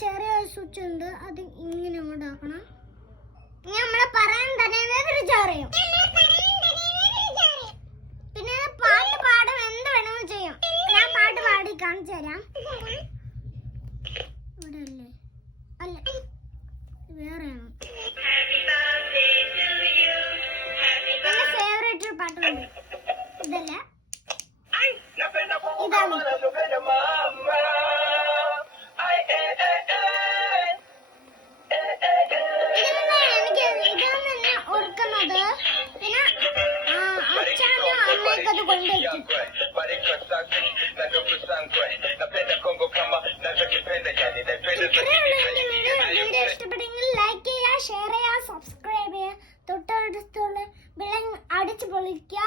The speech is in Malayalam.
ചെറിയ സ്വിച്ച് ഉണ്ട്, അത് ഇങ്ങനെ അങ്ങോട്ട് ആക്കണം. നമ്മളെ പറയാൻ തന്നെ വേറൊരു ചാറിയും. പിന്നെ പാട്ട് പാടും, എന്ത് വേണമെങ്കിലും ചെയ്യും. ഞാൻ പാട്ട് പാടി കാണിച്ചു തരാം. ഇവിടെ അല്ലേ? അല്ല, വേറെയാണ്. എന്റെ ഫേവറേറ്റ് ഒരു പാട്ടുണ്ട്. ഇതല്ല, ഇതാണ്. എനിക്ക് ഇതാണ് തന്നെ ഓർക്കുന്നത്. പിന്നെ അച്ഛനും അമ്മയൊക്കെ അത് കൊണ്ടുവയ്ക്കും. വീഡിയോ ഇഷ്ടപ്പെട്ടെങ്കിൽ ലൈക്ക് ചെയ്യുക, ഷെയർ ചെയ്യുക, സബ്സ്ക്രൈബ് ചെയ്യുക, തൊട്ടടുത്തുള്ള ബെൽ അടിച്ചു പൊളിക്കുക.